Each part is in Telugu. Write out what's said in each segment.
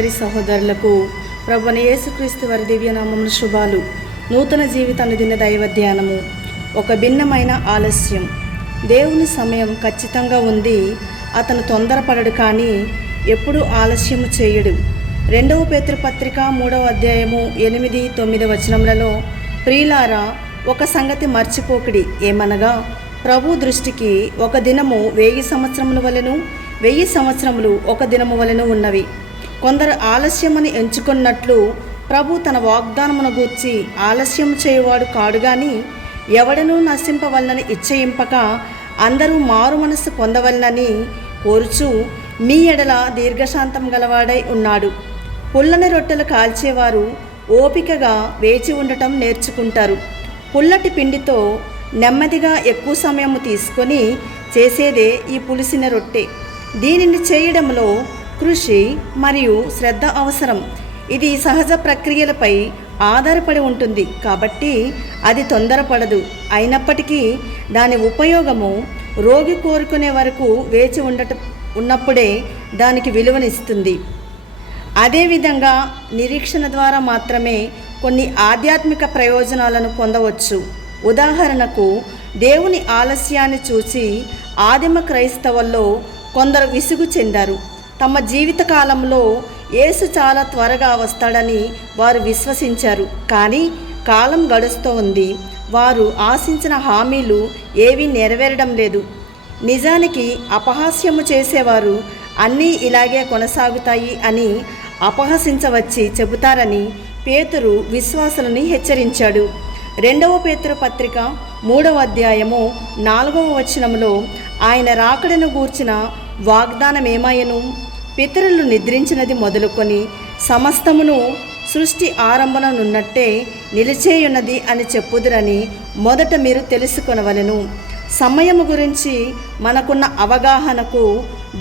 సహోదరి సహోదరులకు ప్రభువైన యేసుక్రీస్తు వారి దివ్యనామమున శుభాలు. నూతన జీవితాన్ని దిన దైవ ధ్యానము. ఒక భిన్నమైన ఆలస్యం. దేవుని సమయం ఖచ్చితంగా ఉంది. అతను తొందరపడడు, కానీ ఎప్పుడూ ఆలస్యము చేయడు. 2వ పేతురు పత్రిక 3వ అధ్యాయము 8, 9 వచనములలో, ప్రియులారా, ఒక సంగతి మర్చిపోకుడి, ఏమనగా ప్రభు దృష్టికి ఒక దినము 1000 సంవత్సరముల వలెను, 1000 సంవత్సరములు ఒక దినము వలెను ఉన్నవి. కొందరు ఆలస్యమని ఎంచుకున్నట్లు ప్రభు తన వాగ్దానమును గూర్చి ఆలస్యం చేయువాడు కాడు గాని, ఎవడనూ నశింపవలనని ఇచ్చయింపక అందరూ మారు మనస్సు పొందవలనని కోరుచు మీ ఎడల దీర్ఘశాంతం గలవాడై ఉన్నాడు. పుల్లని రొట్టెలు కాల్చేవారు ఓపికగా వేచి ఉండటం నేర్చుకుంటారు. పుల్లటి పిండితో నెమ్మదిగా ఎక్కువ సమయం తీసుకొని చేసేదే ఈ పులిసిన రొట్టె. దీనిని చేయడంలో కృషి మరియు శ్రద్ధ అవసరం. ఇది సహజ ప్రక్రియలపై ఆధారపడి ఉంటుంది, కాబట్టి అది తొందరపడదు. అయినప్పటికీ దాని ఉపయోగము రోగి కోరుకునే వరకు వేచి ఉన్నప్పుడే దానికి విలువనిస్తుంది. అదేవిధంగా నిరీక్షణ ద్వారా మాత్రమే కొన్ని ఆధ్యాత్మిక ప్రయోజనాలను పొందవచ్చు. ఉదాహరణకు, దేవుని ఆలస్యాన్ని చూసి ఆదిమ క్రైస్తవుల్లో కొందరు విసుగు చెందారు. తమ జీవితకాలంలో యేసు చాలా త్వరగా వస్తాడని వారు విశ్వసించారు. కానీ కాలం గడుస్తూ ఉంది. వారు ఆశించిన హామీలు ఏవీ నెరవేరడం లేదు. నిజానికి అపహాస్యము చేసేవారు అన్నీ ఇలాగే కొనసాగుతాయి అని అపహసించవచ్చి చెబుతారని పేతురు విశ్వాసులని హెచ్చరించాడు. 2వ పేతురు పత్రిక 3వ అధ్యాయము 4వ వచనములో ఆయన రాకడను గూర్చిన వాగ్దానమేమాయను, పితరులు నిద్రించినది మొదలుకొని సమస్తమును సృష్టి ఆరంభనున్నట్టే నిలిచేయున్నది అని చెప్పుదురని మొదట మీరు తెలుసుకొనవలెను. సమయము గురించి మనకున్న అవగాహనకు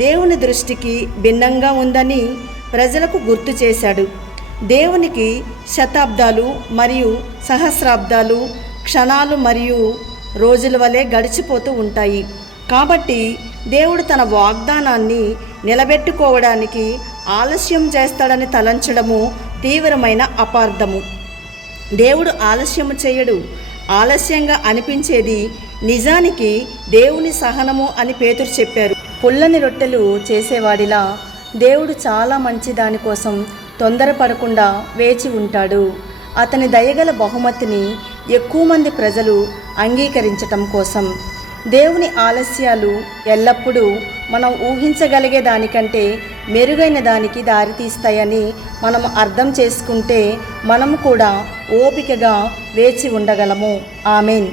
దేవుని దృష్టికి భిన్నంగా ఉందని ప్రజలకు గుర్తు చేశాడు. దేవునికి శతాబ్దాలు మరియు సహస్రాబ్దాలు క్షణాలు మరియు రోజుల వలె గడిచిపోతూ ఉంటాయి. కాబట్టి దేవుడు తన వాగ్దానాన్ని నిలబెట్టుకోవడానికి ఆలస్యం చేస్తాడని తలంచడము తీవ్రమైన అపార్థము. దేవుడు ఆలస్యము చేయడు. ఆలస్యంగా అనిపించేది నిజానికి దేవుని సహనము అని పేతురు చెప్పారు. పుల్లని రొట్టెలు చేసేవాడిలా దేవుడు చాలా మంచి దానికోసం తొందరపడకుండా వేచి ఉంటాడు. అతని దయగల బహుమతిని ఎక్కువ మంది ప్రజలు అంగీకరించటం కోసం. దేవుని ఆలస్యాలు ఎల్లప్పుడూ మనం ఊహించగలిగే దానికంటే మెరుగైన దానికి దారితీస్తాయని మనం అర్థం చేసుకుంటే మనము కూడా ఓపికగా వేచి ఉండగలము. ఆమేన్.